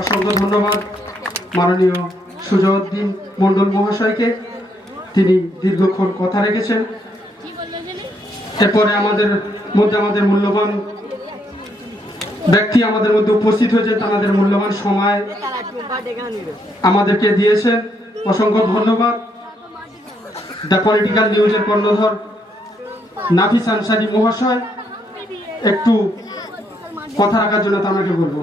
অসংখ্য ধন্যবাদ মাননীয় সুজাউদ্দিন মণ্ডল মহাশয়কে, তিনি দীর্ঘক্ষণ কথা রেখেছেন। এরপরে আমাদের মূল্যবান ব্যক্তি আমাদের মধ্যে উপস্থিত হয়েছে, তাদের মূল্যবান সময় আমাদেরকে দিয়েছেন। অসংখ্য ধন্যবাদ। দ্য পলিটিক্যাল নিউজের কর্ণধর নাফিস আনসারী মহাশয় একটু কথা রাখার জন্য তাকে বলবো।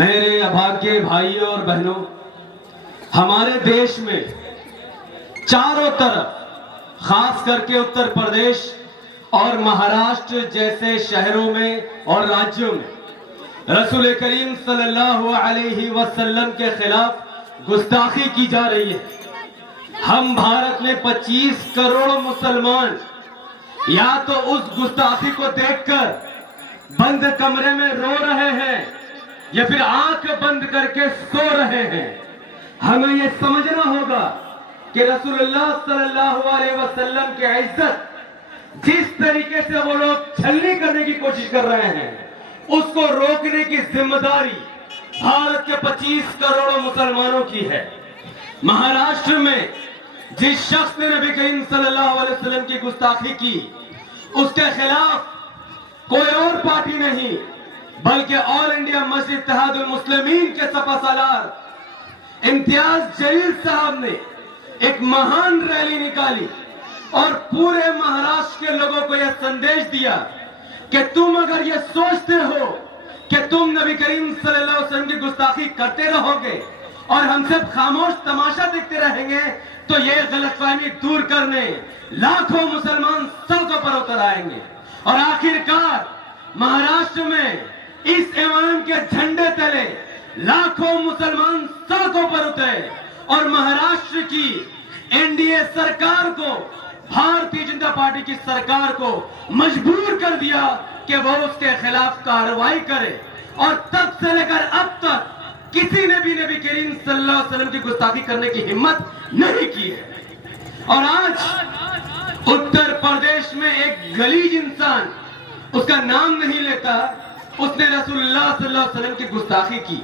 मेरे अभाग्य भाइयों और बहनों, हमारे देश में चारों तरफ खास करके उत्तर प्रदेश और महाराष्ट्र जैसे शहरों में और राज्यों में रसूल करीम सल्लल्लाहु अलैहि वसल्लम के खिलाफ गुस्ताखी की जा रही है। हम भारत में 25 करोड़ मुसलमान या तो उस गुस्ताखी को देखकर बंद कमरे में रो रहे हैं या फिर आंख बंद करके सो रहे हैं। हमें यह समझना होगा कि रसूलुल्लाह सल्लल्लाहु अलैहि वसल्लम की इज्जत जिस तरीके से वो लोग छलनी करने की कोशिश कर रहे हैं, उसको रोकने की जिम्मेदारी भारत के 25 करोड़ मुसलमानों की है। महाराष्ट्र में जिस शख्स ने नबी करीम सल्लल्लाहु अलैहि वसल्लम की गुस्ताखी की, उसके खिलाफ कोई और पार्टी नहीं बल्कि ऑल इंडिया मस्जिद इत्तेहादुल मुस्लिमीन के सपासालार इम्तियाज जलील साहब ने एक महान रैली निकाली और पूरे महाराष्ट्र के लोगों को यह संदेश दिया कि तुम अगर ये सोचते हो कि तुम नबी करीम सल्लल्लाहु अलैहि वसल्लम की गुस्ताखी करते रहोगे और हम सब खामोश तमाशा देखते रहेंगे, तो ये गलतफहमी दूर करने लाखों मुसलमान सड़कों पर उतर आएंगे। और आखिरकार महाराष्ट्र में इस इमाम के झंडे तले लाखों मुसलमान सड़कों पर उतरे और महाराष्ट्र की एनडीए सरकार को, भारतीय जनता पार्टी की सरकार को मजबूर कर दिया कि वो उसके खिलाफ कार्रवाई करे। और तब से लेकर अब तक किसी ने भी नबी करीम सल्लल्लाहु अलैहि वसल्लम की गुस्ताखी करने की हिम्मत नहीं की है। और आज उत्तर प्रदेश में एक गलीज इंसान, उसका नाम नहीं लेता, उसने रसूलुल्लाह सल्लल्लाहु अलैहि वसल्लम की गुस्ताखी की।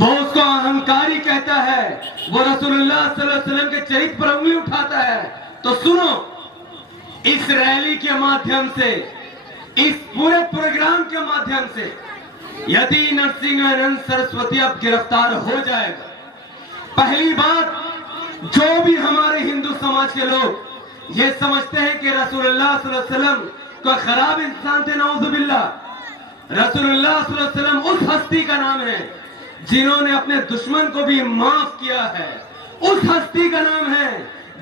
वो उसको अहंकारी कहता है, वो रसूलुल्लाह सल्लल्लाहु अलैहि वसल्लम के चरित्र पर उंगली उठाता है। तो सुनो, इस रैली के माध्यम से, इस पूरे प्रोग्राम के माध्यम से यदि नरसिंहानंद सरस्वती अब गिरफ्तार हो जाएगा, पहली बात, जो भी हमारे हिंदू समाज के लोग ये समझते हैं कि रसूलुल्लाह सल्लल्लाहु अलैहि वसल्लम कोई खराब इंसान थे, नाउजुबिल्लाह, रसूलुल्लाह सल्लल्लाहु अलैहि वसल्लम उस हस्ती का नाम है जिन्होंने अपने दुश्मन को भी माफ किया है। उस हस्ती का नाम है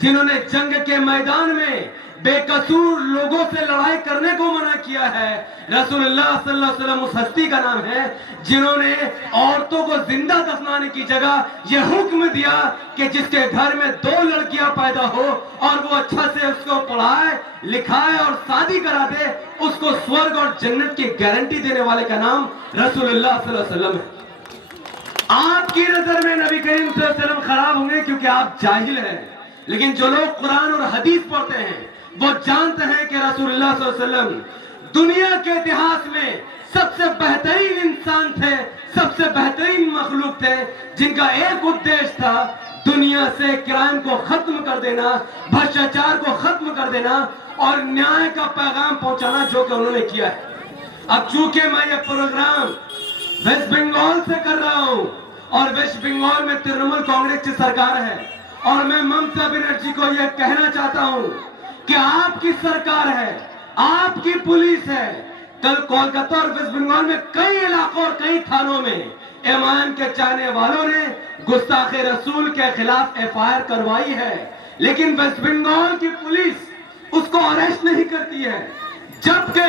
जिन्होंने जंग के मैदान में बेकसूर लोगों से लड़ाई करने को मना किया है। रसूलुल्लाह सल्लल्लाहु अलैहि वसल्लम उस हस्ती का नाम है जिन्होंने औरतों को जिंदा दफनाने की जगह यह हुक्म दिया कि जिसके घर में 2 लड़कियां पैदा हो और वो अच्छा से उसको पढ़ाए लिखाए और शादी करा दे, उसको स्वर्ग और जन्नत की गारंटी देने वाले का नाम रसूलुल्लाह सल्लल्लाहु अलैहि वसल्लम है। आपकी नजर में नबी करीम सल्लल्लाहु अलैहि वसल्लम खराब होंगे क्योंकि आप जाहिल हैं, लेकिन जो लोग कुरान और हदीस पढ़ते हैं वो जानते हैं कि रसूलुल्लाह सल्लल्लाहु अलैहि वसल्लम दुनिया के इतिहास में सबसे बेहतरीन इंसान थे, सबसे बेहतरीन मखलूक थे, जिनका एक उद्देश्य था दुनिया से क्राइम को खत्म कर देना, भ्रष्टाचार को खत्म कर देना और न्याय का पैगाम पहुंचाना, जो कि उन्होंने किया है। अब चूंकि मैं ये प्रोग्राम वेस्ट बंगाल से कर रहा हूं और वेस्ट बंगाल में तृणमूल कांग्रेस की सरकार है और मैं ममता बनर्जी को यह कहना चाहता हूं कि आपकी सरकार है, आपकी पुलिस है। कल कोलकाता और वेस्ट बंगाल में कई इलाकों और कई थानों में इमाम के चाहने वालों ने गुस्ताखे रसूल के खिलाफ एफआईआर करवाई है, लेकिन वेस्ट बंगाल की पुलिस उसको अरेस्ट नहीं करती है। जबकि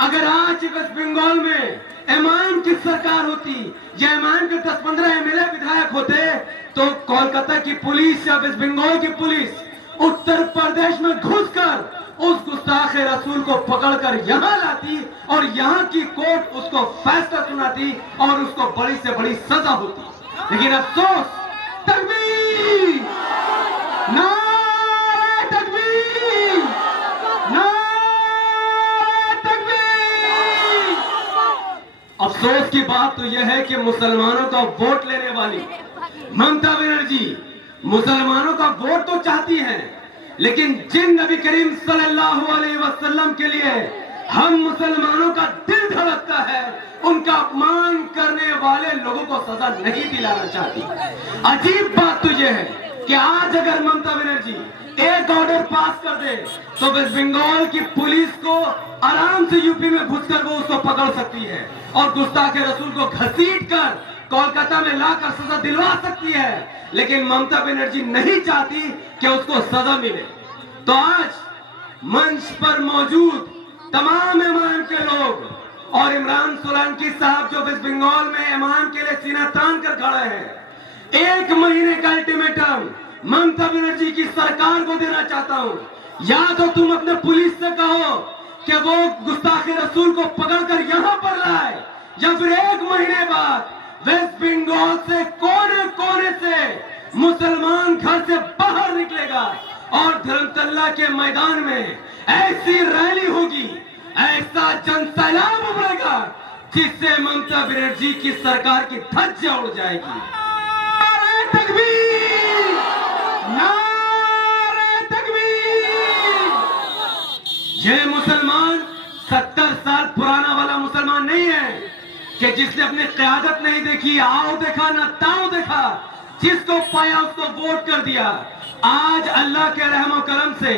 अगर आज वेस्ट बंगाल में इमाम की सरकार होती या इमाम के 10-15 एमएलए विधायक होते, तो कोलकाता की पुलिस या वेस्ट बंगाल की पुलिस उत्तर प्रदेश में घुसकर उस गुस्ताखे रसूल को पकड़कर यहां लाती और यहां की कोर्ट उसको फैसला सुनाती और उसको बड़ी से बड़ी सजा होती। लेकिन अफसोस, तकबीर, नारे तकबीर, नारे तकबीर। अफसोस की बात तो यह है कि मुसलमानों का वोट लेने वाली ममता बनर्जी मुसलमानों का वोट तो चाहती हैं, लेकिन जिन नबी करीम सल्लल्लाहु अलैहि वसल्लम के लिए हम मुसलमानों का दिल धड़कता है, उनका अपमान करने वाले लोगों को सजा नहीं दिलाना चाहती। अजीब बात तो यह है कि आज अगर ममता बनर्जी एक ऑर्डर पास कर दे तो वेस्ट बंगाल की पुलिस को आराम से यूपी में घुसकर वो उसको पकड़ सकती है और गुस्ताखे रसूल को घसीट कर कोलकाता में लाकर सजा दिलवा सकती है। लेकिन ममता बनर्जी नहीं चाहती कि उसको सजा मिले। तो आज मंच पर मौजूद तमाम इमाम के लोग और इमरान सोलंकी साहब जो वेस्ट बंगाल में इमाम के लिए सीना तान कर खड़े हैं, 1 महीने का अल्टीमेटम ममता बनर्जी की सरकार को देना चाहता हूं। या तो तुम अपने पुलिस से कहो कि वो गुस्ताखे रसूल को पकड़कर यहां पर लाए, या फिर 1 महीने बाद वेस्ट बंगाल से कोने कोने से मुसलमान घर से बाहर निकलेगा और धर्मतल्ला के मैदान में ऐसी रैली होगी, ऐसा जनसैलाब उमड़ेगा जिससे ममता बनर्जी की सरकार की धज्जियां उड़ जाएगी। नारे तकबीर, नारे तकबीर। ये मुसलमान 70 साल पुराना वाला मुसलमान नहीं है कि जिसने अपनी क़यादत नहीं देखी, आओ देखा ना ताओ देखा, जिसको पाया उसको वोट कर दिया। आज अल्लाह के रहमो करम से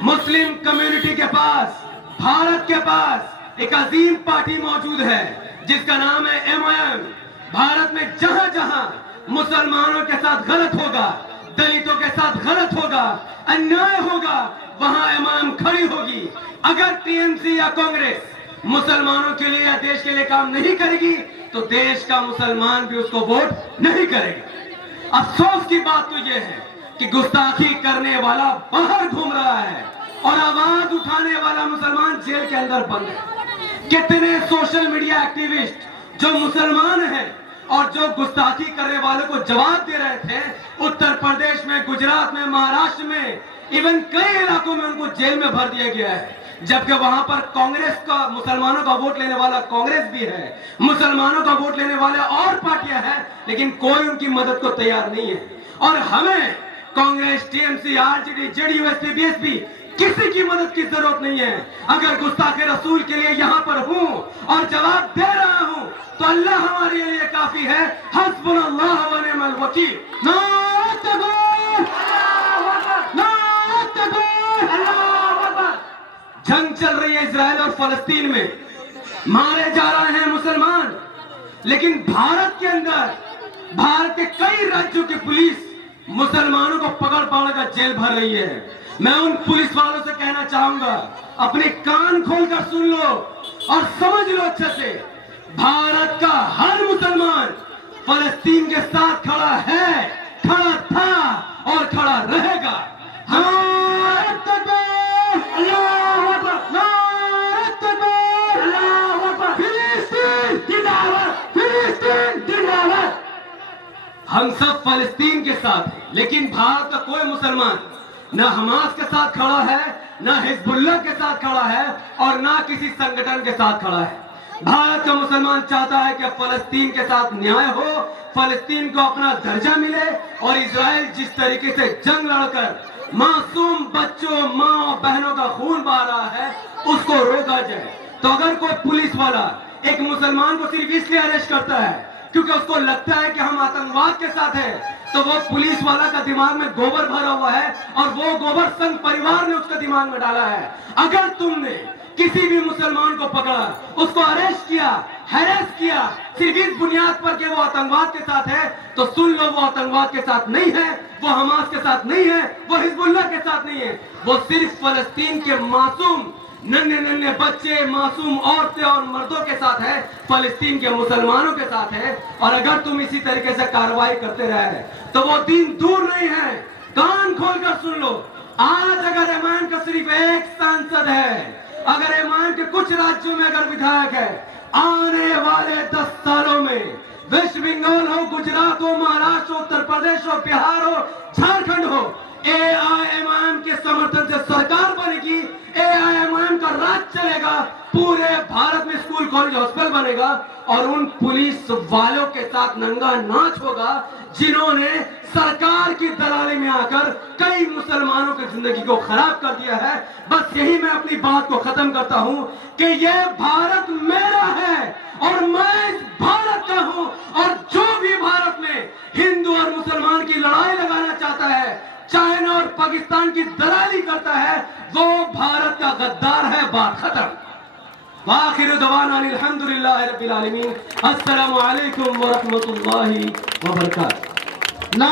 मुस्लिम कम्युनिटी के पास, भारत के पास एक अजीम पार्टी मौजूद है जिसका नाम है एमआईएम। भारत में जहां जहां मुसलमानों के साथ गलत होगा, दलितों के साथ गलत होगा, अन्याय होगा, वहां इमाम खड़ी होगी। अगर टीएमसी या कांग्रेस मुसलमानों के लिए या देश के लिए काम नहीं करेगी तो देश का मुसलमान भी उसको वोट नहीं करेगा। अफसोस की बात तो यह है कि गुस्ताखी करने वाला बाहर घूम रहा है और आवाज उठाने वाला मुसलमान जेल के अंदर बंद है। कितने सोशल मीडिया एक्टिविस्ट जो मुसलमान हैं और जो गुस्ताखी करने वालों को जवाब दे रहे थे, उत्तर प्रदेश में, गुजरात में, महाराष्ट्र में, इवन कई इलाकों में उनको जेल में भर दिया गया है। जबकि वहां पर कांग्रेस का, मुसलमानों का वोट लेने वाला कांग्रेस भी है, मुसलमानों का वोट लेने वाले और पार्टियां हैं, लेकिन कोई उनकी मदद को तैयार नहीं है। और हमें Congress, TMC, RJD, JDU, SP, BSP किसी की मदद की जरूरत नहीं है। अगर गुस्ताखे रसूल के लिए यहां पर हूं और जवाब दे रहा हूं तो अल्लाह हमारे लिए काफी है। हस्बुनल्लाह व निअमल वकील। नारे तकबीर, नारे तकबीर, अल्लाहू अकबर। जंग चल रही है इजराइल और फलस्तीन में, मारे जा रहे हैं मुसलमान, लेकिन भारत के अंदर, भारत के कई राज्यों की पुलिस मुसलमानों को पकड़ पकड़ कर जेल भर रही है। मैं उन पुलिस वालों से कहना चाहूंगा, अपने कान खोलकर सुन लो और समझ लो अच्छे से, भारत का हर मुसलमान फलस्तीन के साथ खड़ा है, खड़ा था और खड़ा रहेगा। नारे तकबीर, अल्लाहू अकबर, नारे तकबीर, अल्लाहू अकबर, फिलिस्तीन जिंदाबाद, फिलिस्तीन जिंदाबाद। हम सब फलस्तीन के साथ हैं, लेकिन भारत का कोई मुसलमान ना हमास के साथ खड़ा है, ना हिजबुल्लाह के साथ खड़ा है और ना किसी संगठन के साथ खड़ा है। भारत का मुसलमान चाहता है कि फलस्तीन के साथ न्याय हो, फलस्तीन को अपना दर्जा मिले और इजराइल जिस तरीके से जंग लड़कर मासूम बच्चों, माँ बहनों का खून बहा रहा है, उसको रोका जाए। तो अगर कोई पुलिस वाला एक मुसलमान को सिर्फ इसलिए अरेस्ट करता है क्योंकि उसको लगता है कि हम आतंकवाद के साथ हैं, तो वो पुलिस वाला का दिमाग में गोबर भरा हुआ है और वो गोबर संघ परिवार ने उसके दिमाग में डाला है। अगर तुमने किसी भी मुसलमान को पकड़ा, उसको अरेस्ट किया, हैरेस किया, सिर्फ इस बुनियाद पर कि वो आतंकवाद के साथ है, तो सुन लो, वो आतंकवाद के साथ नहीं है, वो हमास के साथ नहीं है, वो हिजबुल्लाह के साथ नहीं है, वो सिर्फ फलस्तीन के मासूम नन्हे नन्हे बच्चे, मासूम औरतें और मर्दों के साथ है, फलस्तीन के मुसलमानों के साथ है। और अगर तुम इसी तरीके से कार्रवाई करते रहे तो वो दिन दूर नहीं है। कान खोलकर सुन लो, आज अगर ऐमान का सिर्फ एक सांसद है, अगर ऐमान के कुछ राज्यों में अगर विधायक है, आने वाले 10 सालों में वेस्ट बंगाल हो, गुजरात हो, महाराष्ट्र, उत्तर प्रदेश हो, बिहार हो, झारखंड हो, एआईएमआईएम के समर्थन से सरकार बनेगी, एआईएमआईएम का राज चलेगा, पूरे भारत में स्कूल, कॉलेज, हॉस्पिटल बनेगा और उन पुलिस वालों के साथ नंगा नाच होगा जिन्होंने सरकार की दलाली में आकर कई मुसलमानों की जिंदगी को खराब कर दिया है। बस यही मैं अपनी बात को खत्म करता हूं कि यह भारत मेरा है और मैं इस भारत का हूं, और जो भी भारत में हिंदू और मुसलमान की लड़ाई लगाना चाहता है, चाइना और पाकिस्तान की दलाली करता है, वो भारत का गद्दार है। बात खत्म। वाखिर दवाना अल्हम्दुलिल्लाहि रब्बिल आलमीन। अस्सलामु अलैकुम व रहमतुल्लाहि व बरकातहू। ना